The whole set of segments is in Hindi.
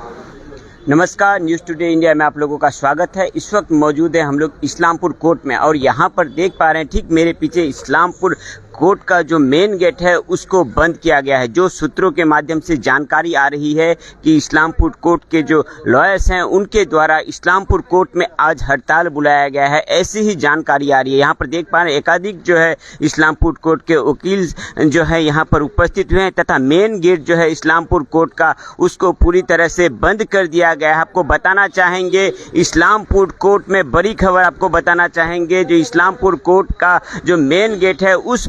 नमस्कार, न्यूज़ टुडे इंडिया में आप लोगों का स्वागत है। इस वक्त मौजूद है हम लोग इस्लामपुर कोर्ट में और यहाँ पर देख पा रहे हैं ठीक मेरे पीछे इस्लामपुर कोर्ट का जो मेन गेट है उसको बंद किया गया है। जो सूत्रों के माध्यम से जानकारी आ रही है कि इस्लामपुर कोर्ट के जो लॉयर्स हैं उनके द्वारा इस्लामपुर कोर्ट में आज हड़ताल बुलाया गया है, ऐसी ही जानकारी आ रही है। यहाँ पर देख पा रहे हैं एकाधिक जो है इस्लामपुर कोर्ट के वकील जो है यहाँ पर उपस्थित हुए हैं तथा मेन गेट जो है इस्लामपुर कोर्ट का उसको पूरी तरह से बंद कर दिया गया है। आपको बताना चाहेंगे इस्लामपुर कोर्ट में बड़ी खबर आपको बताना चाहेंगे, जो इस्लामपुर कोर्ट का जो मेन गेट है उस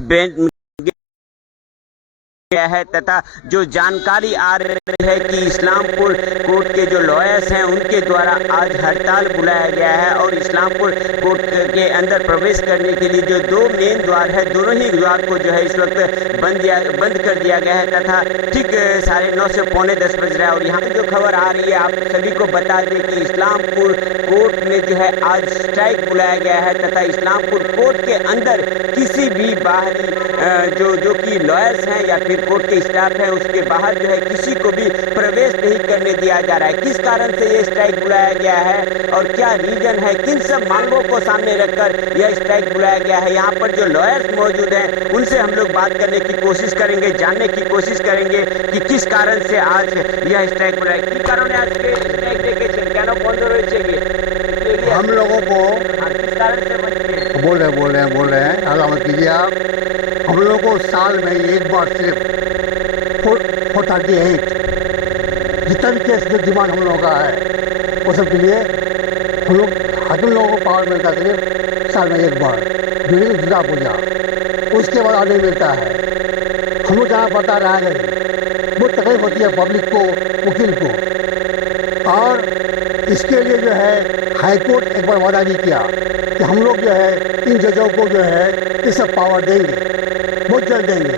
गया है तथा जो जानकारी आ रही है कि इस्लामपुर कोर्ट के जो लॉयर्स हैं उनके द्वारा आज हड़ताल बुलाया गया है और इस्लामपुर कोर्ट के अंदर प्रवेश करने के लिए जो दो मेन द्वार है दोनों ही द्वार को जो है इस वक्त बंद कर दिया गया है तथा ठीक 9:30 से 9:45 बज रहा है। और यहाँ जो खबर आ रही है आप सभी को बता दें कि इस्लामपुर कोर्ट में जो है आज स्ट्राइक बुलाया गया है तथा इस्लामपुर कोर्ट के अंदर किसी भी बाहरी जो कि लॉयर्स हैं या फिर कोर्ट के स्टाफ है उसके बाहर जो है किसी को भी प्रवेश नहीं करने दिया जा रहा है। किस कारण से ये स्ट्राइक बुलाया गया है और क्या रीजन है, किन सब मांगों को सामने रखकर यह स्ट्राइक बुलाया गया है, यहाँ पर जो लॉयर्स मौजूद हैं उनसे हम लोग बात करने की कोशिश करेंगे, जानने की कोशिश करेंगे कि किस कारण से आज यह स्ट्राइक बुलाया, किस कारण आज के स्ट्राइक देखे क्या बंद रहे हम लोगों को किस कारण से बोल रहे हैं आराम कीजिए आप। हम लोगों को साल में एक बार सिर्फ 438 जितना भी केस जो डिमांड हम लोगों का है वो सब के लिए हम लोगों को पावर मिलता है सिर्फ साल में एक बार, ड्यूरिंग दुर्गा पूजा। उसके बाद आने मिलता है, हम लोग जाना पड़ता रहा है, बहुत तकलीफ होती है पब्लिक को, वकील को। और इसके लिए जो है हाई कोर्ट एक बार वादा भी किया कि हम लोग जो है इन जजों को जो है ये सब पावर देंगे, बहुत जल्द देंगे,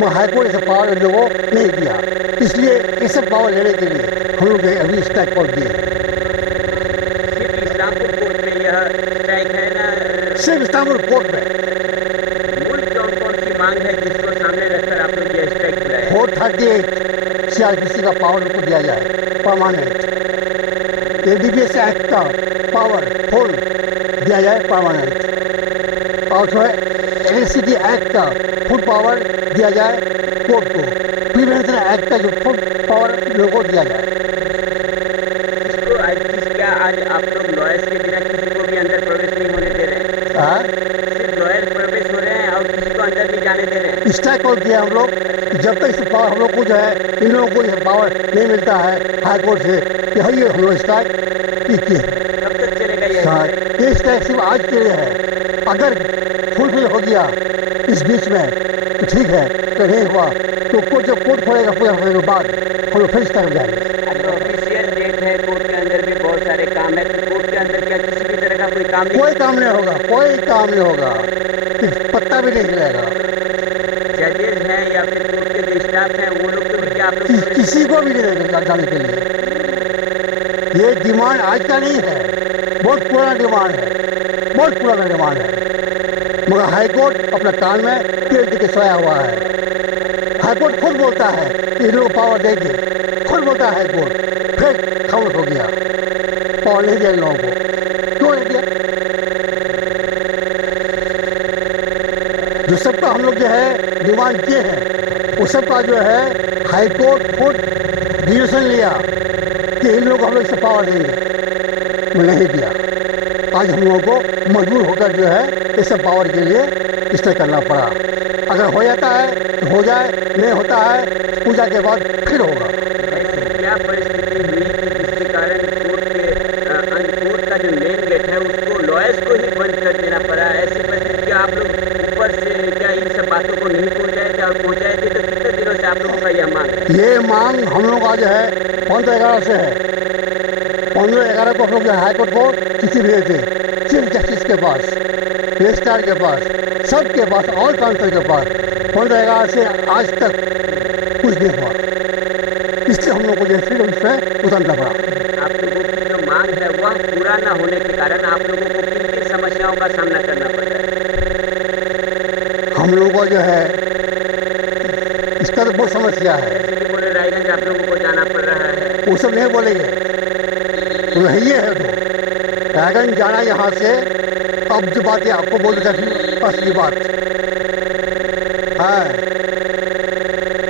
मगर हाई कोर्ट ये सब पावर इन लोगों नहीं दिया। इसलिए ये सब पावर लेने के लिए हम लोग अभी स्ट्राइक कर दिए। इस्लामपुर कोर्ट में यह स्ट्राइक है ना, सिर्फ इस्लामपुर कोर्ट में कौन सी मांग है जिसको सामने रखकर आप लोग ये स्ट्राइक बुलाया? 438 CRPC का पावर उनको दिया जाए परमानेंट, ADBS एक्ट का पावर फुल दिया जाए परमानेंट, और जो है NCD एक्ट का फुल पावर दिया जाए कोर्ट को, प्रिवेंशन एक्ट का जो फुल पावर लोगों को दिया जाए। इसको क्या आज आप लोग लॉयर्स के बिना किसी को भी अंदर प्रवेश नहीं होने दे रहे हैं? हाँ, सिर्फ लॉयर्स प्रवेश हो रहे हैं और किसी को अंदर नहीं जाने दे रहे हैं। स्ट्राइक कर दिया हम लोग, जब तक इस पावर हम लोग को जो है इन लोगों को यह पावर नहीं मिलता है हाई कोर्ट से कि ये हम लोग स्ट्राइक किए। कब तक चलेगा ये? ये स्ट्राइक सिर्फ आज के लिए है, अगर फुलफिल हो गया इस बीच में तो ठीक है, तो नहीं हुआ तो कोर्ट जब कोर्ट खोलेगा पूरा होने के बाद हम लोग फिर स्ट्राइक जाएंगे। अगर ऑफिशियल डेट है, कोर्ट के अंदर भी बहुत सारे काम है, तो कोर्ट के अंदर क्या किसी भी तरह का कोई काम नहीं? कोई काम नहीं होगा, कोई काम नहीं होगा, पत्ता भी नहीं हिलेगा। जजेस हैं या फिर कोर्ट के जो स्टाफ हैं वो लोग को भी क्या आप लोग किसी को भी नहीं देगा जाने के लिए। ये डिमांड आज का नहीं है, बहुत पुराना डिमांड है, बहुत पुराना डिमांड है, मगर हाई कोर्ट अपने कान में तेल दे के सोया हुआ है। हाई कोर्ट खुद बोलता है कि इन लोगों को पावर देंगे, खुद बोलता है हाई कोर्ट, फिर खामोश हो गया, पावर नहीं दिया इन लोगों को। क्यों नहीं दिया? जो सबका हम लोग जो है डिमांड किए हैं वो सबका जो है हाई कोर्ट खुद डिसीजन लिया कि इन लोगों को हम लोग इसे पावर देंगे, वो नहीं दिया। आज हम लोगों को मजबूर होकर जो है इस सब पावर के लिए इससे करना पड़ा। अगर हो जाता है तो हो जाए, नहीं होता है पूजा के बाद फिर होगा। क्या परिस्थिति हुई जिसके कारण कोर्ट का जो मेन गेट है उसको लॉयर्स को ही बंद कर देना पड़ा? ऐसी परिस्थिति आप लोग ऊपर से क्या इन सब बातों को नहीं पहुँचाए थे, और पहुँचाए थे तो कितने दिनों से आप लोगों का यह मांग है? ये मांग हम लोग का जो है 15/11 से है। 15/11 को हम लोग हाई कोर्ट को चिट्ठी भेजे थे, चीफ जस्टिस के पास, रजिस्ट्रार के पास, सबके पास, ऑल काउंसिल के पास। 15/11 से आज तक कुछ नहीं हुआ, इससे हम लोग को जो है उस पर उतरना पड़ा। आप लोगों की जो मांग है वह पूरा न होने के कारण आप लोगों को किन किन समस्याओं का सामना करना पड़ रहा है? हम लोगों को जो है इसका तो बहुत समस्या है, रायगंज आप लोगों को जाना पड़ रहा है। वो सब नहीं नहीं बोलेंगे, तो नहीं है तो ड्रैगन जाना यहाँ से। अब जो बात है आपको बोल देता हूँ असली बात है,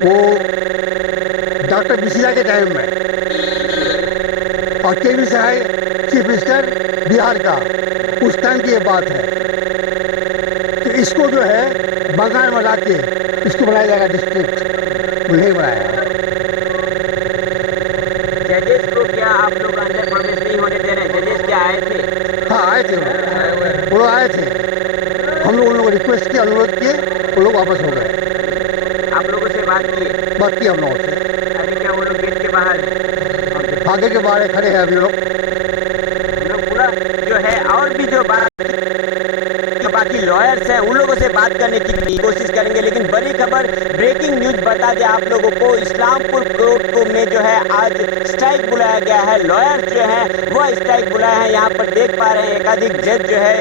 वो डॉक्टर बिसिया के टाइम में, और के से है चीफ मिनिस्टर बिहार का, उस टाइम की ये बात है। तो इसको जो है बंगाल में ला के इसको बनाया जाएगा डिस्ट्रिक्ट, नहीं बनाया। जजेस को क्या आप लोग अंदर प्रवेश नहीं होने दे रहे? जजेस क्या आए थे? हाँ आए थे, वो लोग आए थे। हम लोग उन लोगों को रिक्वेस्ट किया, अनुरोध किए, वो लोग वापस हो गए। आप लोगों से बात की हम लोगों से। अभी क्या वो लोग गेट के बाहर हैं? आगे के बाहर खड़े हैं अभी लोग पूरा जो है। और भी जो बाकी लॉयर्स हैं उन लोगों से बात करने की कोशिश करेंगे, लेकिन बड़ी खबर, ब्रेकिंग न्यूज बता दें आप लोगों को, इस्लामपुर कोर्ट को में जो है आज स्ट्राइक बुलाया गया है। लॉयर्स जो है वह स्ट्राइक बुलाया है। यहाँ पर देख पा रहे हैं एकाधिक जज जो है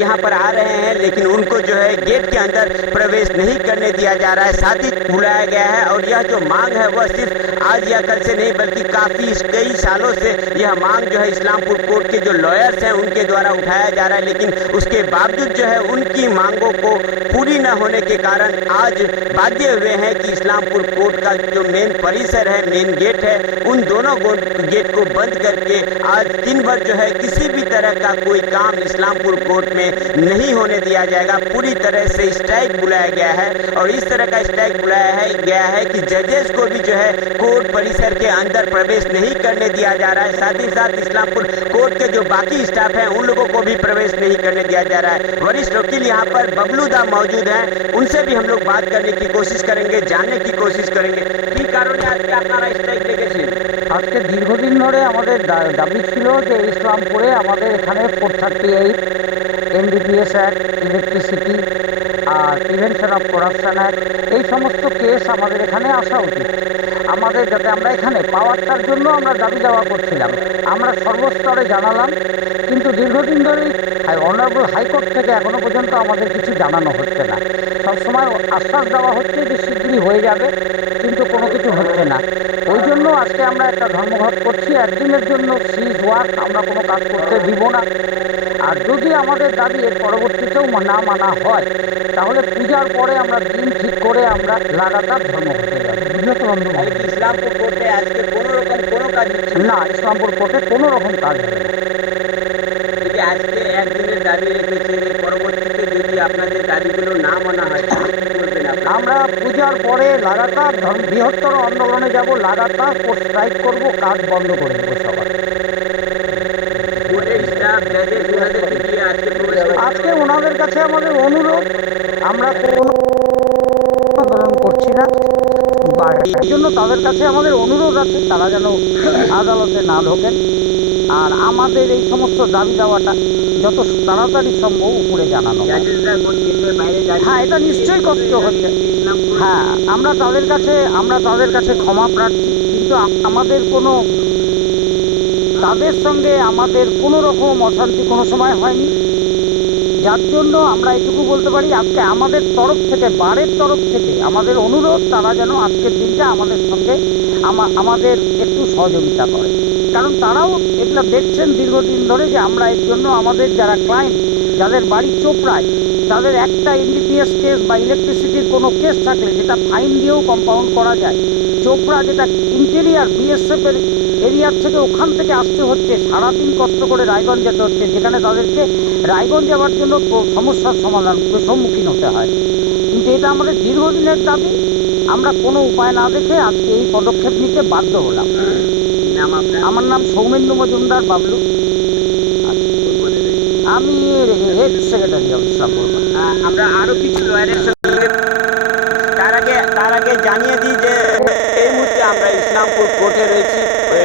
यहाँ पर आ रहे हैं, लेकिन उनको जो है गेट के अंदर प्रवेश नहीं करने दिया जा रहा है, साथ ही बुलाया गया है। और यह जो मांग है वह सिर्फ आज या कल से नहीं बल्कि काफ़ी कई सालों से यह मांग जो है इस्लामपुर कोर्ट के जो लॉयर्स हैं उनके द्वारा उठाया जा रहा है, लेकिन उसके बावजूद जो है उनकी मांगों को पूरी न होने के कारण आज बाध्य हुए हैं कि इस्लामपुर कोर्ट का जो मेन परिसर है, मेन गेट है, उन दोनों गेट को बंद करके आज दिन भर जो है किसी भी तरह का कोई काम इस्लामपुर कोर्ट में नहीं होने दिया जाएगा। पूरी तरह से स्ट्राइक बुलाया गया है, और इस तरह का स्ट्राइक बुलाया गया है कि जजेस को भी जो है कोर्ट परिसर के अंदर प्रवेश नहीं करने दिया जा रहा है। साथ ही साथ इस्लामपुर कोर्ट के जो बाकी स्टाफ हैं उन लोगों को भी प्रवेश नहीं करने दिया जा रहा है। वरिष्ठ वकील यहाँ पर बबलू दा मौजूद हैं, उनसे भी हम लोग बात करने की कोशिश करेंगे, जानने की कोशिश करेंगे কি কারণে আজকে আপনারা স্ট্রাইক ডেকেছেন। আজকে দীর্ঘদিন ধরে আমাদের দাবি ছিল যে ইসলামপুরে আমাদের এখানে 438 এনডিপিএস অ্যাক্ট, ইলেকট্রিসিটি আর প্রিভেনশন অফ করাপশন অ্যাক্ট, এই সমস্ত কেস আমাদের এখানে আসা উচিত। আমাদের যাতে আমরা এখানে পাওয়ারটার জন্য আমরা দাবি দেওয়া করছিলাম, আমরা সর্বস্তরে জানালাম, কিন্তু দীর্ঘদিন ধরেই অনারেবল হাইকোর্ট থেকে এখনো পর্যন্ত আমাদের কিছু জানানো হচ্ছে না। সবসময় আশ্বাস দেওয়া হচ্ছে যে শীঘ্রই হয়ে যাবে, কিন্তু কোনো কিছু হচ্ছে না। ওই জন্য আজকে আমরা একটা ধর্মঘট করছি, একদিনের জন্য সিজ ওয়ার্ক আমরা কোনো কাজ করতে দিব না। আর যদি আমাদের দাবি এর পরবর্তীতেও না মানা হয়, তাহলে পূজার পরে আমরা দিন ঠিক করে আমরা লাগাতার ধর্মঘটে যাব। ইসলামপুর কোর্টে আজকে কোনো রকম কোনো কাজ না, ইসলামপুর কোর্টে কোনো রকম কাজ হবে না। যদি আজকে একদিনের দাবি রেখেছে, পরবর্তীতে যদি আপনাদের দাবিগুলো না মানা হয় আমরা পূজার পরে লাগাতার বৃহত্তর আন্দোলনে যাব, লাগাতার স্ট্রাইক করব, কাজ বন্ধ করে দেবো সবার। আজকে ওনাদের কাছে আমাদের অনুরোধ, আমরা কোনো আন্দোলন করছি না, এই জন্য তাদের কাছে আমাদের অনুরোধ আছে তারা যেন আদালতে না ঢোকেন, আর আমাদের এই সমস্ত দাবি দেওয়াটা যত তাড়াতাড়ি সম্ভব উপরে জানানো। হ্যাঁ, এটা নিশ্চয়ই কষ্ট হচ্ছে। হ্যাঁ, আমরা তাদের কাছে ক্ষমা প্রার্থী, কিন্তু তাদের সঙ্গে আমাদের কোনো রকম অশান্তি কোনো সময় হয়নি, যার জন্য আমরা এটুকু বলতে পারি আজকে আমাদের তরফ থেকে, বারের তরফ থেকে আমাদের অনুরোধ তারা যেন আজকের দিনটা আমাদের সঙ্গে আমাদের একটু সহযোগিতা করে, কারণ তারাও এগুলো দেখছেন দীর্ঘদিন ধরে যে আমরা এর জন্য আমাদের যারা ক্লায়েন্ট, যাদের বাড়ি চোপড়ায়, তাদের একটা এনডিপিএস কেস বা ইলেকট্রিসিটির কোনো কেস থাকলে যেটা ফাইন দিয়েও কম্পাউন্ড করা যায়, চোপড়া যেটা ইন্টেরিয়ার বিএসএফের এরিয়ার থেকে ওখান থেকে আসতে হচ্ছে, সারাদিন কষ্ট করে রায়গঞ্জ যেতে হচ্ছে, যেখানে তাদেরকে রায়গঞ্জ যাওয়ার জন্য সমস্যার সম্মুখীন হতে হয়। কিন্তু এটা আমাদের দীর্ঘদিনের দাবি, আমরা কোনো উপায় না দেখে আজকে এই পদক্ষেপ নিতে বাধ্য হলাম। আমার নাম সৌমেন্দু মজুমদার বাবলু, আমি হেড সেক্রেটারি অফ ইসলামপুর। আমরা আরও কিছু লয়ারের সঙ্গে তার আগে জানিয়ে দিই যে এই মুহূর্তে আমরা ইসলামপুর কোর্টে রয়েছি।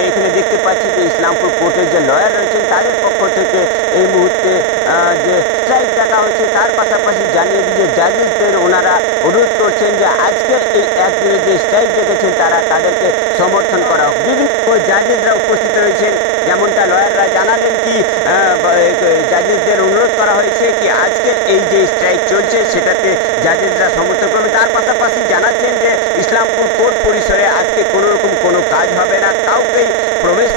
এখানে দেখতে পাচ্ছি যে ইসলামপুর কোর্টের যে লয়ার রয়েছেন তাদের পক্ষ থেকে এই মুহূর্তে যে স্ট্রাইক ডাকা হচ্ছে, তার পাশাপাশি জানিয়ে দিই যে জাজেসদের ওনারা অনুরোধ করছেন যে আজকের এই একদিনের যে স্ট্রাইক ডেকেছেন তাদেরকে সমর্থন করা হোক। বিভিন্ন জাজেসরা উপস্থিত রয়েছেন, যেমনটা লয়াররা জানালেন কি জাজেসদের অনুরোধ করা হয়েছে কি আজকের এই যে স্ট্রাইক চলছে সেটাতে জাজেসরা সমর্থন করবে। তার পাশাপাশি জানাচ্ছেন যে ইসলামপুর কোর্ট পরিসরে আজকে কোনো রকম কোনো কাজ হবে না, কাউকেই প্রবেশ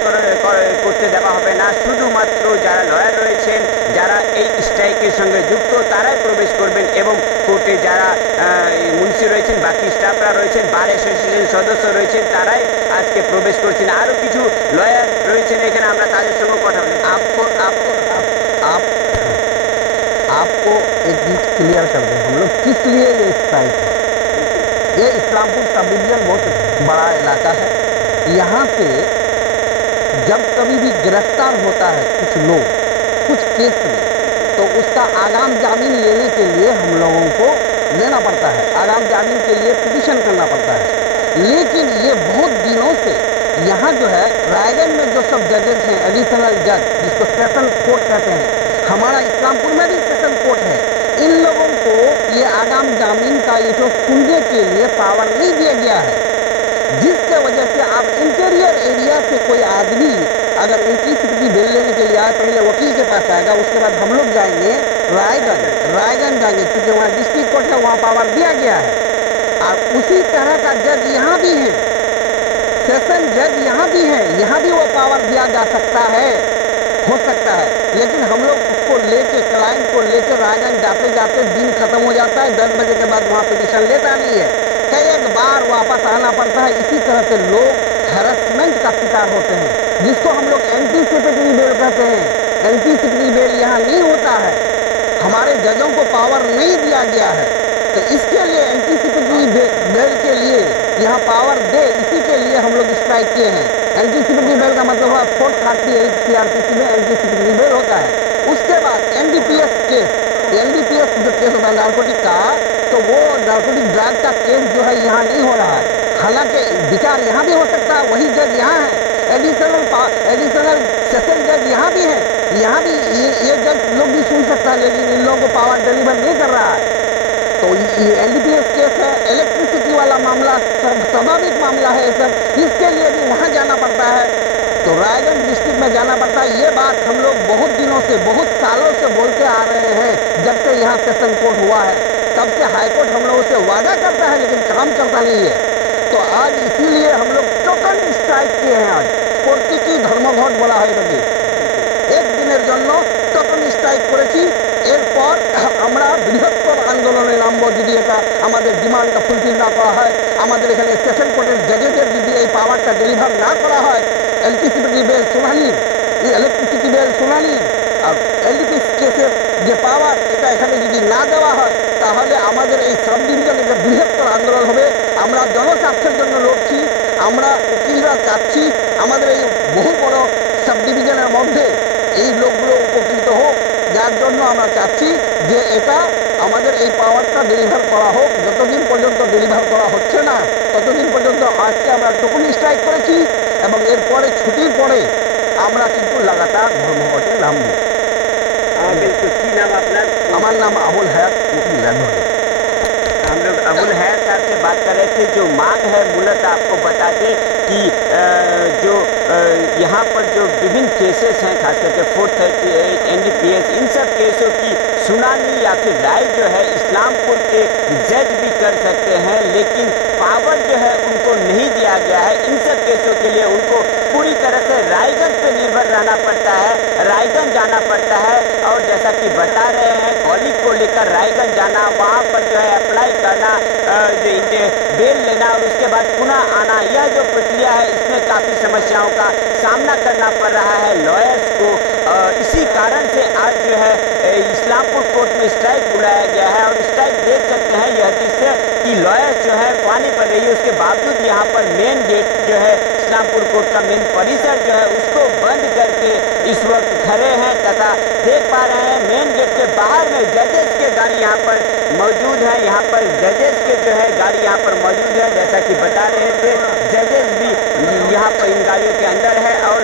করতে দেওয়া হবে না, শুধুমাত্র যারা লয়ার রয়েছেন, যারা এই স্ট্রাইকের সঙ্গে যুক্ত তারাই প্রবেশ করবেন এবং কোর্টে যারা মুন্সি রয়েছেন, বাকি স্টাফরা রয়েছেন, বার অ্যাসোসিয়েশন সদস্য রয়েছেন, তারাই আজকে প্রবেশ করছেন। আরও কিছু লয়ার রয়েছেন এখানে, আমরা তাদের সঙ্গে কথা বলি। आपको एक चीज क्लियर कर दें, हम लोग किस लिए ये स्ट्राइक है। ये इस्लामपुर सब डिवीजन बहुत बड़ा इलाका है। यहाँ से जब कभी भी गिरफ्तार होता है कुछ लोग कुछ केस में, तो उसका आगाम जामीन लेने के लिए हम लोगों को लेना पड़ता है, आगाम जामीन के लिए पिटीशन करना पड़ता है। लेकिन ये बहुत दिनों से यहाँ जो है रायगंज में जो सब जजेस हैं, एडिशनल जज जिसको सेशन कोर्ट कहते हैं, हमारा इस्लामपुर में भी सेशन कोर्ट है, इन लोगों को ये आगाम जामीन का ये जो सुनने के लिए पावर नहीं दिया गया है, जिसके वजह से अब इंटीरियर एरिया से कोई आदमी अगर इंट्री बेल लेने के लिए आए, पहले वकील के पास आएगा, उसके बाद हम लोग जाएंगे रायगंज जाएंगे, क्योंकि वहाँ डिस्ट्रिक्ट कोर्ट है, वहाँ पावर दिया गया है। और उसी तरह का जज यहाँ भी है, सेशन जज यहाँ भी है, यहाँ भी वो पावर दिया जा सकता है, हो सकता है। लेकिन हम लोग उसको लेके, क्लाइंट को लेके रायगंज जाते जाते दिन खत्म हो जाता है, 10 बजे के बाद वहाँ पिटीशन लेता नहीं है, कई एक बार वापस आना पड़ता है। इसी तरह से लोग हैरेसमेंट का शिकार होते हैं, जिसको हम लोग एंटीसिपेटरी बेल कहते हैं। एंटीसिपेटरी बेल यहाँ नहीं होता है, हमारे जजों को पावर नहीं दिया गया है, तो इसके लिए एंटीसिपेटरी बेल के लिए यहाँ पावर दे, इसी के लिए हम लोग स्ट्राइक किए हैं। एंटीसिपेटरी बेल का मतलब है 438 CRPC में एंटीसिपेटरी बेल होता है। उसके बाद NDPS केस, NDPS जो केस होता है नारकोटिक का, तो वो नारकोटिक ड्रग का केस जो है यहाँ नहीं हो रहा है, हालांकि विचार यहाँ भी हो सकता है, वही जज यहाँ है, एडिशनल सेशन जज यहाँ भी है, यहाँ भी ये जज लोग भी सुन सकता है, लेकिन इन लोगों को पावर डिलीवर नहीं कर रहा है। तो ये NDPS केस है, इलेक्ट्रिसिटी वाला मामला स्वाभाविक मामला है सब, इसके लिए भी वहाँ जाना पड़ता है, तो रायगंज डिस्ट्रिक्ट में जाना पड़ता है। ये बात हम लोग बहुत दिनों से, बहुत सालों से बोलते आ रहे हैं, जब से यहाँ सेशन कोर्ट हुआ है तब से हाईकोर्ट हम लोगों से वादा करता है लेकिन काम करता नहीं है। तो आज इसीलिए हम लोग টোটাল স্ট্রাইক किए हैं। आज প্রত্যেকই ধর্মঘট বলা হয় এটাকে, একদিনের জন্য টোটাল স্ট্রাইক করেছি। এরপর আমরা বৃহত্তর আন্দোলনে নামবো যদি এটা আমাদের ডিমান্ডটা ফুলফিল না করা হয়, আমাদের এখানে সেশন কোর্টের জজেদের যদি এই পাওয়ারটা ডেলিভার না করা হয়, এলটিসিপিটি বেল শুনানি, ইলেকট্রিসিটি বেল শুনানি আর এলডিপিএস কেসের যে পাওয়ার, এটা এখানে যদি না দেওয়া হয় তাহলে আমাদের এই সাব ডিভিশনের যে বৃহত্তর আন্দোলন হবে। আমরা জনস্বার্থের জন্য লড়ছি, আমরা উকিলরা চাচ্ছি আমাদের এই বহু বড় সাব ডিভিশনের মধ্যে এই লোকগুলো উপকৃত হোক, যার জন্য আমরা চাচ্ছি যে এটা আমাদের এই পাওয়ারটা ডেলিভার করা হোক। যতদিন পর্যন্ত ডেলিভার করা হচ্ছে না ততদিন পর্যন্ত আজকে আমরা টুকুনি স্ট্রাইক করেছি এবং এরপরে ছুটির পরে আমরা কিন্তু লাগাতার ধর্মঘটে নামব। बिल्कुल, की नाम अपना? আমার নাম আবুল হায়াত উকিল। हम लोग अबुल हैर साहब से बात कर रहे थे। जो मांग है मूलतः आपको बता दें कि जो यहाँ पर जो विभिन्न केसेस हैं, खास करके 438 NDPS, इन सब केसों की सुनानी या फिर राय जो है इस्लामपुर के जज भी कर सकते हैं, लेकिन पावर जो है उनको नहीं दिया गया है। इन सब केसों के लिए उनको पूरी तरह से रायगंज पे निर्भर रहना पड़ता है, रायगंज जाना पड़ता है। और जैसा कि बता रहे हैं, कॉलेज को लेकर रायगंज जाना, वहाँ पर जो है अप्लाई करना, बेल लेना और उसके बाद पुनः आना, यह जो प्रक्रिया है इसमें काफ़ी समस्याओं का सामना करना पड़ रहा है लॉयर्स को। इसी कारण से आज जो है इस्लामपुर कोर्ट में स्ट्राइक बुलाया गया है। और स्ट्राइक देख सकते हैं यह जिससे कि लॉयर्स जो है पानी पड़ रही है, उसके बावजूद यहाँ पर मेन गेट जो है इस्लामपुर कोर्ट का मेन परिसर जो है उसको बंद करके इस वक्त खड़े हैं, तथा देख पा रहे हैं मेन गेट के बाहर में जजेस के गाड़ी यहाँ पर मौजूद है। यहाँ पर जजेस के जो है गाड़ी यहाँ पर मौजूद है, जैसा कि बता रहे थे जजेस भी यहाँ पर इन गाड़ियों के अंदर है। और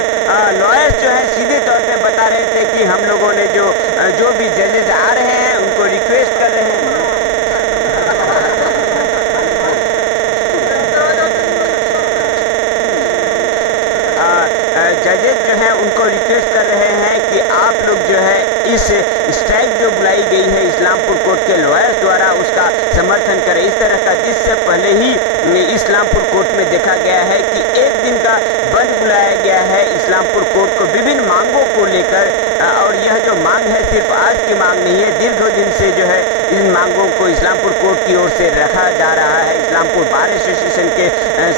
लॉयर्स जो है सीधे तौर पे बता रहे थे कि हम लोगों ने जो भी जजेस आ रहे हैं उनको रिक्वेस्ट कर रहे हैं, जजेस जो हैं उनको रिक्वेस्ट कर रहे हैं कि आप लोग जो है इस स्ट्राइक जो बुलाई गई है इस्लामपुर कोर्ट के लॉयर्स द्वारा, उसका समर्थन करें, इस तरह का दृश्य पहले ही इस्लामपुर कोर्ट में देखा गया है कि एक दिन का बंद बुलाया गया है इस्लामपुर कोर्ट को विभिन्न मांगों को लेकर। और यह जो मांग है सिर्फ आज की मांग नहीं है, दीर्घ दिन से जो है इन मांगों को इस्लामपुर कोर्ट की ओर से रखा जा रहा है। इस्लामपुर बार एसोसिएशन के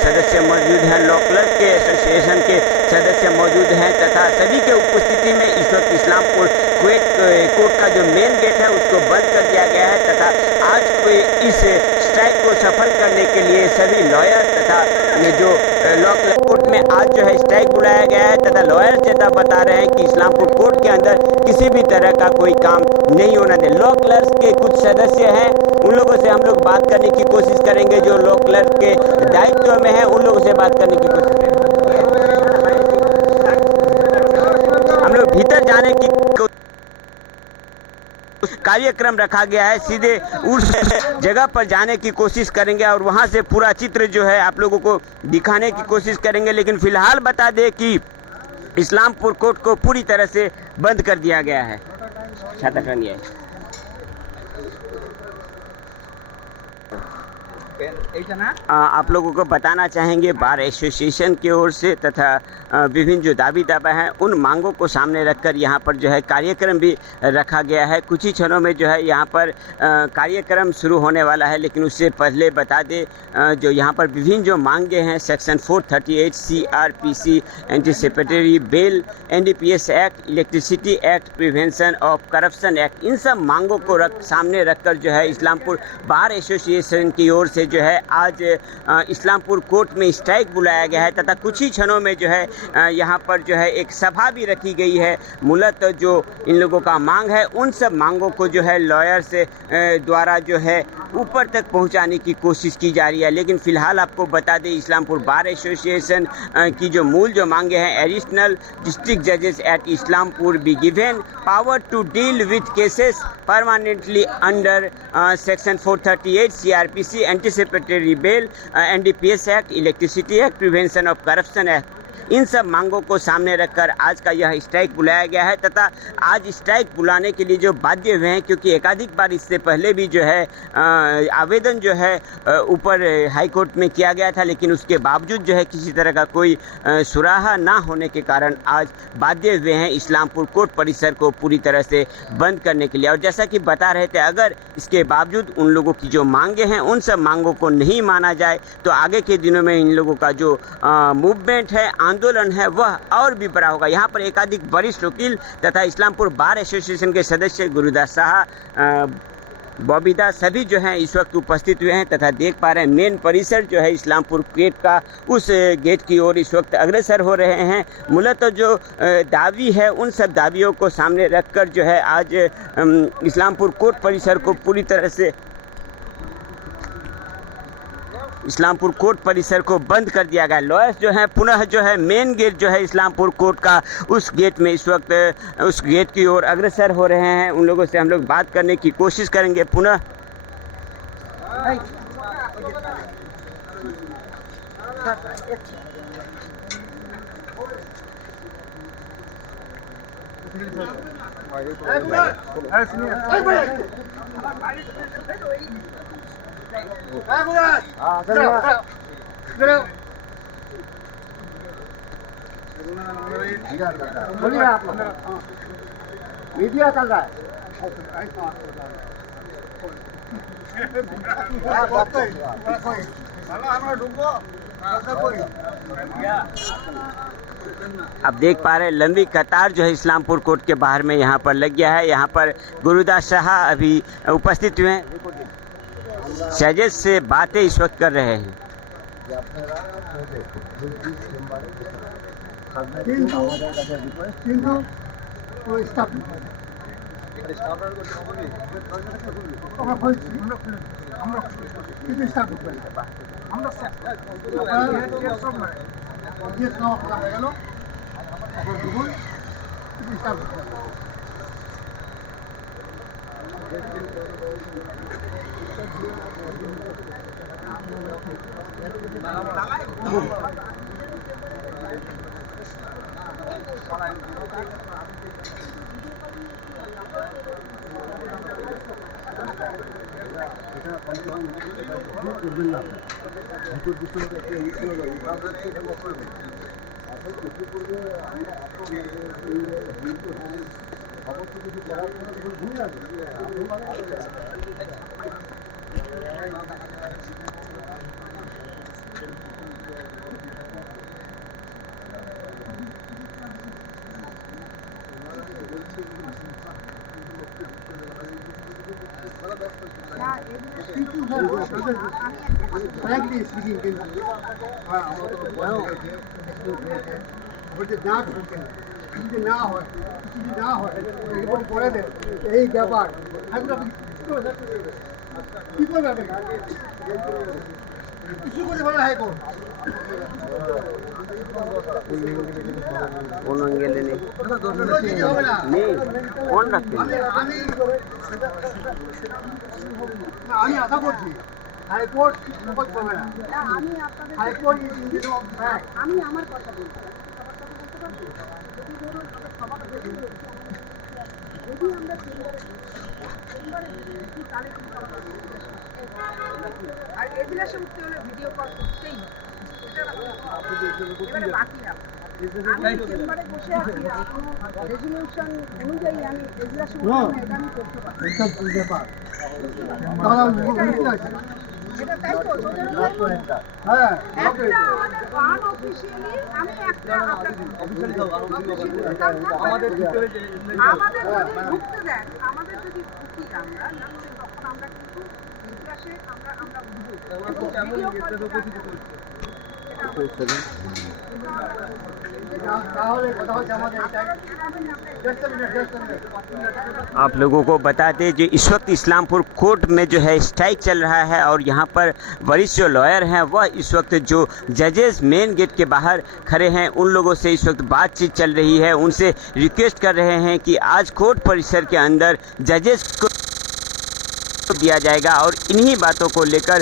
सदस्य मौजूद हैं, लॉ क्लर्क के एसोसिएशन के सदस्य मौजूद हैं तथा सभी के उपस्थिति में इस वक्त इस्लामपुर कोर्ट का जो मेन गेट है उसको बंद कर दिया गया है तथा आज इस स्ट्राइक को सफल करने के लिए सभी लॉयर तथा जो लॉ क्लर्क कोर्ट में आज जो है स्ट्राइक बुलाया गया है तथा लॉयर चेता बता रहे हैं कि इस्लामपुर कोर्ट के अंदर किसी भी तरह का कोई काम नहीं होना दे। लॉ क्लर्क के कुछ सदस्य हैं, उन लोगों से हम लोग बात करने की कोशिश करेंगे जो लॉ क्लर्क के दायित्व में है, उन लोगों से बात करने की कोशिश करेंगे। हम लोग भीतर जाने की कार्यक्रम रखा गया है, सीधे उस जगह पर जाने की कोशिश करेंगे और वहां से पूरा चित्र जो है आप लोगों को दिखाने की कोशिश करेंगे। लेकिन फिलहाल बता दें कि इस्लामपुर कोर्ट को पूरी तरह से बंद कर दिया गया है। छाता करनी है। आप लोगों को बताना चाहेंगे बार एसोसिएशन की ओर से तथा विभिन्न जो दावी दावा हैं उन मांगों को सामने रखकर यहाँ पर जो है कार्यक्रम भी रखा गया है। कुछ ही क्षणों में जो है यहाँ पर कार्यक्रम शुरू होने वाला है, लेकिन उससे पहले बता दें जो यहाँ पर विभिन्न जो मांगे हैं section 438 CRPC, anticipatory bail, NDPS act, electricity act, prevention of corruption act, इन सब मांगों को सामने रखकर जो है इस्लामपुर बार एसोसिएशन की ओर से जो है आज इस्लामपुर कोर्ट में स्ट्राइक बुलाया गया है तथा कुछ ही क्षणों में जो है यहाँ पर जो है एक सभा भी रखी गई है। मूलतः जो इन लोगों का मांग है उन सब मांगों को जो है लॉयर से द्वारा जो है ऊपर तक पहुंचाने की कोशिश की जा रही है। लेकिन फिलहाल आपको बता दें इस्लामपुर बार एसोसिएशन की जो मूल जो मांगे हैं, एडिशनल डिस्ट्रिक्ट जजेस at Islampur be given power to deal with cases permanently under section 438 CRPC, anticipatory bail, NDPS act, electricity act, prevention of corruption act, इन सब मांगों को सामने रखकर आज का यह स्ट्राइक बुलाया गया है तथा आज स्ट्राइक बुलाने के लिए जो बाध्य हुए हैं, क्योंकि एकाधिक बार इससे पहले भी जो है आवेदन जो है ऊपर हाई कोर्ट में किया गया था, लेकिन उसके बावजूद जो है किसी तरह का कोई सुराहा ना होने के कारण आज बाध्य हुए हैं इस्लामपुर कोर्ट परिसर को पूरी तरह से बंद करने के लिए। और जैसा कि बता रहे थे, अगर इसके बावजूद उन लोगों की जो मांगे हैं उन सब मांगों को नहीं माना जाए तो आगे के दिनों में इन लोगों का जो मूवमेंट है, आंदोलन है, वह और भी बड़ा होगा। यहाँ पर एकाधिक वरिष्ठ वकील तथा इस्लामपुर बार एसोसिएशन के सदस्य गुरुदास शाह, बॉबीदा सभी जो हैं इस वक्त उपस्थित हुए हैं तथा देख पा रहे हैं मेन परिसर जो है इस्लामपुर गेट का उस गेट की ओर इस वक्त अग्रसर हो रहे हैं। मूलतः जो दावी है उन सब दावियों को सामने रखकर जो है आज इस्लामपुर कोर्ट परिसर को पूरी तरह से इस्लामपुर कोर्ट परिसर को बंद कर दिया गया। लॉयर्स जो है पुनः जो है मेन गेट जो है इस्लामपुर कोर्ट का उस गेट में इस वक्त उस गेट की ओर अग्रसर हो रहे हैं। उन लोगों से हम लोग बात करने की कोशिश करेंगे। पुनः बोलिए आप मीडिया चल रहा है। आप देख पा रहे हैं लंबी कतार जो है इस्लामपुर कोर्ट के बाहर में यहाँ पर लग गया है। यहाँ पर गुरुदास शाह अभी उपस्थित हुए हैं, जजेस से बातें इस वक्त कर रहे हैं। frankly speaking, যদি না হয় রিপোর্ট করে দেন এই ব্যাপার কি করবে কিছু করে বলে হাইকোর্ট कौन अंगेले नहीं হবে না नहीं कौन रखते हैं আমি আমি আশা করছি হাইকোর্ট রিপোর্ট করবে না আমি আপনাদের হাইকোর্ট আমি আমার কথা বলছি যদি ধরুন আমরা যদি আমরা চেম্বারে তাহলে কিন্তু আর এজলাসে উঠতে হলে ভিডিও কল করতেই এবারে বাকি আমি চেম্বারে বসে আছি কোনো রেজলিউশন অনুযায়ী আমি এজলাসে উঠতে এটা আমি করতে পারি ব্যাপার এটা তাই তো হ্যাঁ একটা আমাদের ওয়ান অফিসিয়ালি আমি একটা আমাদের যদি ঢুকতে দেন আমাদের যদি ঢুকি আমরা তখন আমরা কিন্তু ইতিহাসে আমরা आप लोगों को बता दें जो इस वक्त इस्लामपुर कोर्ट में जो है स्ट्राइक चल रहा है और यहाँ पर वरिष्ठ जो लॉयर हैं वह इस वक्त जो जजेस मेन गेट के बाहर खड़े हैं उन लोगों से इस वक्त बातचीत चल रही है, उनसे रिक्वेस्ट कर रहे हैं कि आज कोर्ट परिसर के अंदर जजेस को दिया जाएगा और इन्हीं बातों को लेकर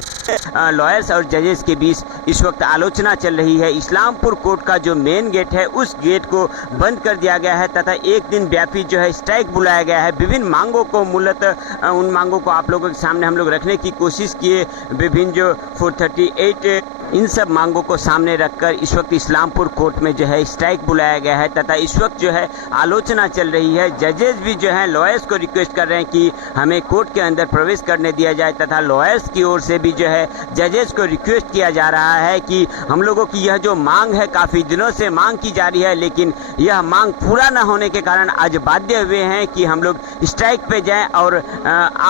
लॉयर्स और जजेस के बीच इस वक्त आलोचना चल रही है। इस्लामपुर कोर्ट का जो मेन गेट है उस गेट को बंद कर दिया गया है तथा एक दिन व्यापी जो है स्ट्राइक बुलाया गया है। विभिन्न मांगों को मूलतः उन मांगों को आप लोगों के सामने हम लोग रखने की कोशिश किए। विभिन्न जो 438 इन सब मांगों को सामने रखकर इस वक्त इस्लामपुर कोर्ट में जो है स्ट्राइक बुलाया गया है तथा इस वक्त जो है आलोचना चल रही है। जजेस भी जो है लॉयर्स को रिक्वेस्ट कर रहे हैं कि हमें कोर्ट के अंदर प्रवेश करने दिया जाए तथा लॉयर्स की ओर से भी जो है जजेस को रिक्वेस्ट किया जा रहा है कि हम लोगों की यह जो मांग है काफ़ी दिनों से मांग की जा रही है लेकिन यह मांग पूरा न होने के कारण आज बाध्य हुए हैं कि हम लोग स्ट्राइक पे जाएं और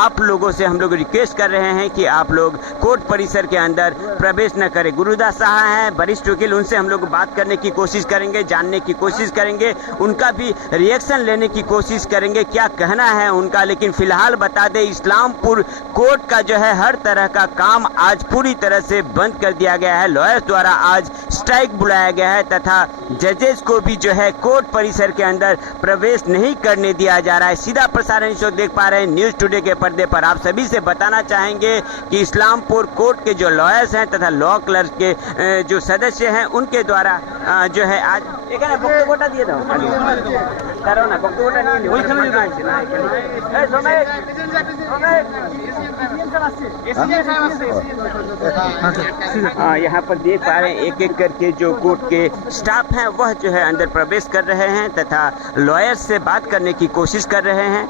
आप लोगों से हम लोग रिक्वेस्ट कर रहे हैं कि आप लोग कोर्ट परिसर के अंदर प्रवेश न करें। गुरुदास साहा हैं वरिष्ठ वकील, उनसे हम लोग बात करने की कोशिश करेंगे, जानने की कोशिश करेंगे, उनका भी रिएक्शन लेने की कोशिश करेंगे क्या कहना है उनका। लेकिन फिलहाल बता दें इस्लामपुर कोर्ट का जो है हर तरह का काम आज पूरी तरह से बंद कर दिया गया है। लॉयर्स द्वारा आज स्ट्राइक बुलाया गया है तथा जजेस को भी जो है कोर्ट परिसर के अंदर प्रवेश नहीं करने दिया जा रहा है। सीधा प्रसारण इस वक्त देख पा रहे हैं न्यूज़ टुडे के पर्दे पर। आप सभी से बताना चाहेंगे कि इस्लामपुर कोर्ट के जो लॉयर्स हैं तथा लॉ क्लर्क के जो सदस्य हैं उनके द्वारा जो है आज एक ना बक्तव्यটা দিয়ে দাও কারণ না বক্তব্যটা নিয়ে নিও ওইখানে যদি আসে না এই সময় हाँ यहाँ पर देख पा रहे हैं एक एक करके जो कोर्ट के स्टाफ हैं वह जो है अंदर प्रवेश कर रहे हैं तथा लॉयर्स से बात करने की कोशिश कर रहे हैं।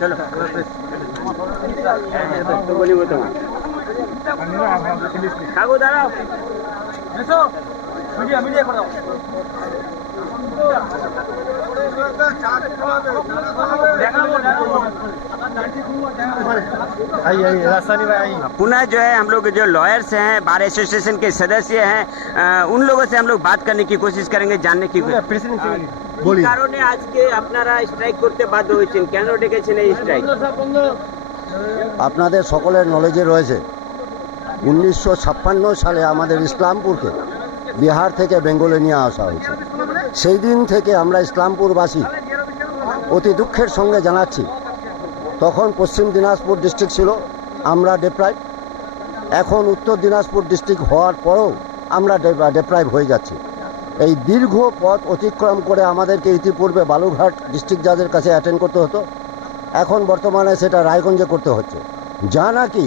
चलो तो बोली वो तो कागो दाঁড়াও এসো মিডিয়া করে দাও দেখাবো पुनः जो है हम लोग जो लॉयर्स हैं, बार एसोसिएशन के सदस्य हैं, उन लोगों से हम लोग बात करने की कोशिश करेंगे, जानने की বলি কারণে আজকে আপনারা স্ট্রাইক করতে বাধ্য হয়েছেন, কেন ডেকেছেন এই স্ট্রাইক? আপনাদের সকলের নলেজে রয়েছে 1956 সালে আমাদের ইসলামপুরকে বিহার থেকে বেঙ্গলে নিয়ে আসা হয়েছে। সেই দিন থেকে আমরা ইসলামপুরবাসী অতি দুঃখের সঙ্গে জানাচ্ছি, তখন পশ্চিম দিনাজপুর ডিস্ট্রিক্ট ছিল, আমরা ডেপ্রাইভ। এখন উত্তর দিনাজপুর ডিস্ট্রিক্ট হওয়ার পরেও আমরা ডেপ্রাইভ হয়ে যাচ্ছি। এই দীর্ঘ পথ অতিক্রম করে আমাদেরকে ইতিপূর্বে বালুরঘাট ডিস্ট্রিক্ট জাজের কাছে অ্যাটেন্ড করতে হতো, এখন বর্তমানে সেটা রায়গঞ্জে করতে হচ্ছে, যা নাকি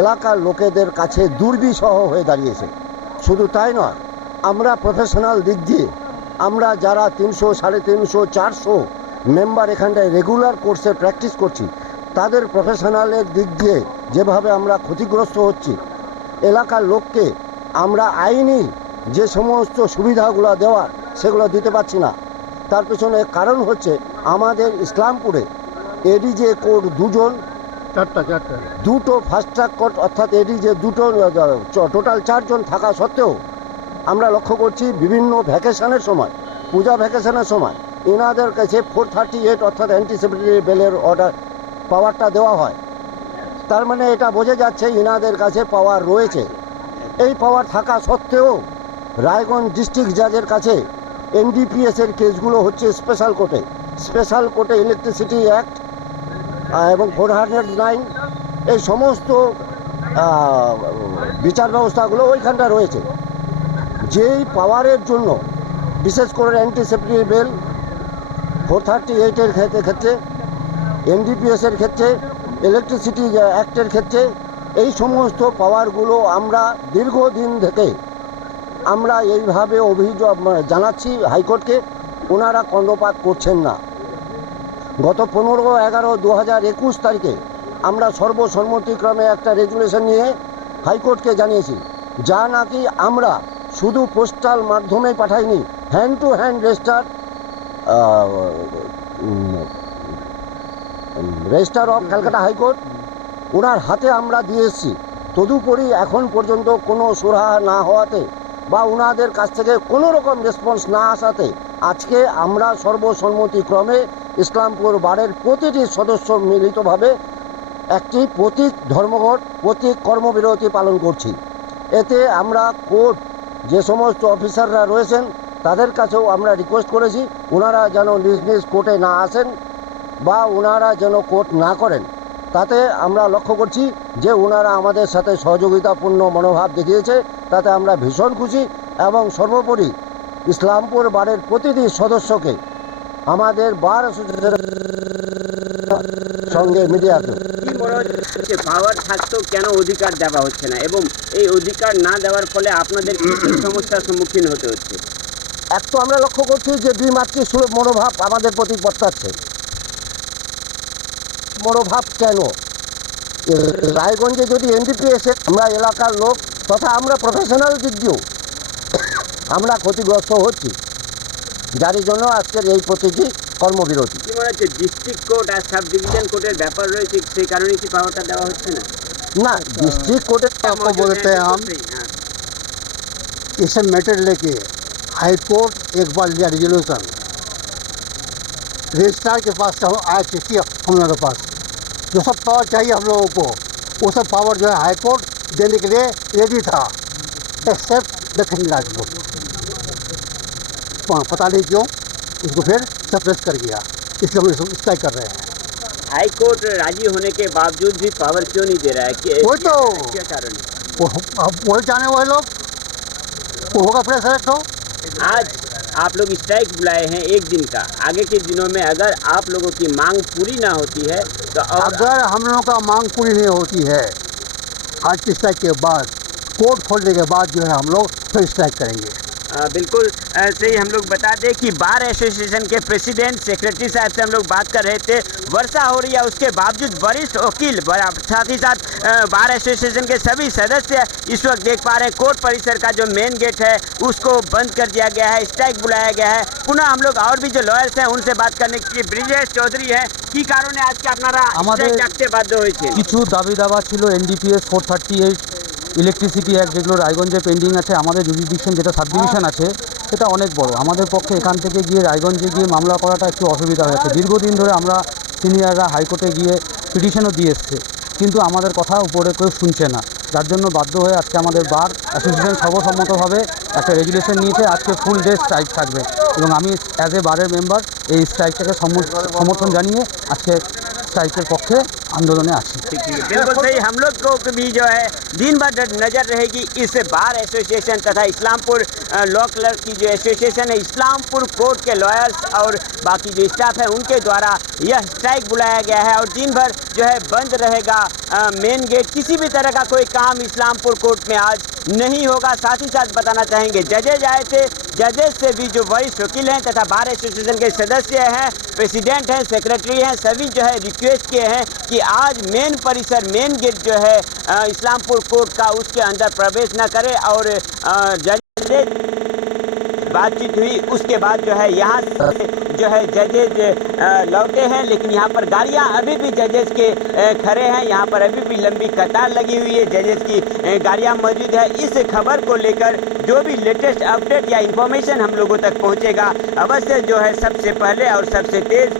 এলাকার লোকেদের কাছে দুর্বিষহ হয়ে দাঁড়িয়েছে। শুধু তাই নয়, আমরা প্রফেশনাল দিক দিয়ে আমরা যারা 300, 350, 400 মেম্বার এখানটায় রেগুলার কোর্সে প্র্যাকটিস করছি, তাদের প্রফেশনালের দিক দিয়ে যেভাবে আমরা ক্ষতিগ্রস্ত হচ্ছি, এলাকার লোককে আমরা আইনি যে সমস্ত সুবিধাগুলো দেওয়ার সেগুলো দিতে পারছি না। তার পেছনে কারণ হচ্ছে আমাদের ইসলামপুরে এডিজে কোর্ট দুটো ফাস্ট ট্র্যাক কোর্ট, অর্থাৎ এডিজে দুটো, টোটাল 4 জন থাকা সত্ত্বেও আমরা লক্ষ্য করছি বিভিন্ন ভ্যাকেশনের সময়, পূজা ভ্যাকেশনের সময় এনাদের কাছে 438 অর্থাৎ অ্যান্টিসিপেটরি বেলের অর্ডার পাওয়ারটা দেওয়া হয়। তার মানে এটা বোঝা যাচ্ছে এনাদের কাছে পাওয়ার রয়েছে। এই পাওয়ার থাকা সত্ত্বেও রায়গঞ্জ ডিস্ট্রিক্ট জাজের কাছে এনডিপিএসের কেসগুলো হচ্ছে স্পেশাল কোর্টে ইলেকট্রিসিটি অ্যাক্ট এবং 409 এই সমস্ত বিচার ব্যবস্থাগুলো ওইখানটা রয়েছে। যেই পাওয়ারের জন্য বিশেষ করে অ্যান্টিসিপেটরি বেল 438-এর ক্ষেত্রে, এনডিপিএসের ক্ষেত্রে, ইলেকট্রিসিটি অ্যাক্টের ক্ষেত্রে এই সমস্ত পাওয়ারগুলো আমরা দীর্ঘদিন থেকে আমরা এইভাবে অভিযোগ জানাচ্ছি হাইকোর্টকে, ওনারা কর্ণপাত করছেন না। গত 15/11/2021 তারিখে আমরা সর্বসম্মতিক্রমে একটা রেজুলেশন নিয়ে হাইকোর্টকে জানিয়েছি, যা নাকি আমরা শুধু পোস্টাল মাধ্যমেই পাঠাইনি, hand to hand registrar of Calcutta high court ওনার হাতে আমরা দিয়ে এসেছি। তদুপরি এখন পর্যন্ত কোনো সুরাহা না হওয়াতে বা ওনাদের কাছ থেকে কোনো রকম রেসপন্স না আসাতে আজকে আমরা সর্বসম্মতিক্রমে ইসলামপুর বারের প্রতিটি সদস্য মিলিতভাবে একটি প্রতীক ধর্মঘট, প্রতীক কর্মবিরতি পালন করছি। এতে আমরা কোর্ট যে সমস্ত অফিসাররা রয়েছেন তাদের কাছেও আমরা রিকোয়েস্ট করেছি ওনারা যেন নিজ নিজ কোর্টে না আসেন বা ওনারা যেন কোর্ট না করেন। তাতে আমরা লক্ষ্য করছি যে ওনারা আমাদের সাথে সহযোগিতাপূর্ণ মনোভাব দেখিয়েছে, তাতে আমরা ভীষণ খুশি। এবং সর্বোপরি ইসলামপুর বারের প্রতিটি সদস্যকে আমাদের বার সঙ্গে মিডিয়াতে পাওয়ার থাকতেও কেন অধিকার দেওয়া হচ্ছে না, এবং এই অধিকার না দেওয়ার ফলে আপনাদের কি সমস্যার সম্মুখীন হতে হচ্ছে? এক তো আমরা লক্ষ্য করছি যে দ্বিমাত্রিক মনোভাব আমাদের প্রতি বর্তাচ্ছে। মনোভাব কেন? রায়গঞ্জে যদি এনডিপিএসে আমরা এলাকার লোক তথা আমরা প্রফেশনাল দিক দিয়েও আমরা ক্ষতিগ্রস্ত হচ্ছি, যার জন্য আজকের এই প্রতীকী কর্মবিরতি। কি মনে হচ্ছে ডিস্ট্রিক্ট কোর্ট আর সাব ডিভিশন কোর্টের ব্যাপার রয়েছে, সেই কারণে কি পাওয়ারটা দেওয়া হচ্ছে না? ना डिस्ट्रिक्ट कोर्ट आपको बोलते हैं हम इसे मैटर लेके हाई कोर्ट एक बार लिया रेजोल्यूशन, रजिस्ट्रार के पास से आया चिट्ठी हम लोगों के पास, जो सब पावर चाहिए हम लोगों को वो सब पावर जो है हाई कोर्ट देने के लिए रेडी था, एक्सेप्ट दक्षिण दिनाजपुर। पता नहीं क्यों उसको फिर सप्रेस कर गया, इसलिए हम स्ट्राइक कर रहे हैं। हाई कोर्ट राजी होने के बावजूद भी पावर क्यों नहीं दे रहा है? वही तो क्या कारण है? वही जाने वाले लोग वो होगा फिर सेलेक्ट हो। आज आप लोग स्ट्राइक बुलाए हैं 1 दिन का, आगे के दिनों में अगर आप लोगों की मांग पूरी ना होती है तो अगर हम लोगों का मांग पूरी नहीं होती है आज की स्ट्राइक के बाद, कोर्ट खोलने के बाद जो है हम लोग फिर स्ट्राइक करेंगे। बिल्कुल सही। हम लोग बता दें कि बार एसोसिएशन के प्रेसिडेंट सेक्रेटरी साहब से हम लोग बात कर रहे थे। वर्षा हो रही है, उसके बावजूद वरिष्ठ वकील साथ ही साथ बार एसोसिएशन के सभी सदस्य इस वक्त देख पा रहे हैं कोर्ट परिसर का जो मेन गेट है उसको बंद कर दिया गया है, स्ट्राइक बुलाया गया है। पुनः हम लोग और भी जो लॉयर्स हैं उनसे बात करने के लिए ब्रिजेश चौधरी है কি কারণে আজকে আপনারা আমাদের ডাকতে বাধ্য হয়েছে? কিছু দাবি দাবা ছিল এনডিপিএস 438 ইলেকট্রিসিটি অ্যাক্ট যেগুলো রায়গঞ্জে পেন্ডিং আছে, আমাদের জুরিসডিকশন যেটা সাব ডিভিশন আছে সেটা অনেক বড়। আমাদের পক্ষে এখান থেকে গিয়ে রায়গঞ্জে গিয়ে মামলা করাটা একটু অসুবিধা হয়েছে। দীর্ঘদিন ধরে আমরা সিনিয়ররা হাইকোর্টে গিয়ে পিটিশনও দিয়ে এসছে, কিন্তু আমাদের কথা উপরে কেউ শুনছে না। যার জন্য বাধ্য হয়ে আজকে আমাদের বার অ্যাসোসিয়েশন সর্বসম্মতভাবে একটা রেজুলেশন নিয়েছে, আজকে ফুল ডে স্ট্রাইক থাকবে এবং আমি অ্যাজ এ বারের মেম্বার এই স্ট্রাইকটাকে সমর্থন জানিয়ে আজকে स्ट्राइक पक्षे आंदोलन आছি। बिल्कुल सही। हम लोग को भी जो है दिन भर नज़र रहेगी इस बार एसोसिएशन तथा इस्लामपुर लॉ क्लर्क की जो एसोसिएशन है, इस्लामपुर कोर्ट के लॉयर्स और बाकी जो स्टाफ है उनके द्वारा यह स्ट्राइक बुलाया गया है और दिन भर जो है बंद रहेगा मेन गेट। किसी भी तरह का कोई काम इस्लामपुर कोर्ट में आज नहीं होगा। साथ ही साथ बताना चाहेंगे जजेज आए थे, जजेज से भी जो वरिष्ठ वकील हैं तथा बार एसोसिएशन के सदस्य हैं, प्रेसिडेंट हैं, सेक्रेटरी हैं, सभी जो है रिक्वेस्ट किए हैं कि आज मेन परिसर मेन गेट जो है इस्लामपुर कोर्ट का उसके अंदर प्रवेश न करे। और जजेज बातचीत हुई उसके बाद जो है यहाँ जो है जजेज लौटे हैं, लेकिन यहाँ पर गाड़ियाँ अभी भी जजेज के खड़े हैं। यहाँ पर अभी भी लंबी कतार लगी हुई है, जजेज की गाड़ियाँ मौजूद है। इस खबर को लेकर जो भी लेटेस्ट अपडेट या इन्फॉर्मेशन हम लोगों तक पहुँचेगा अवश्य जो है सबसे पहले और सबसे तेज़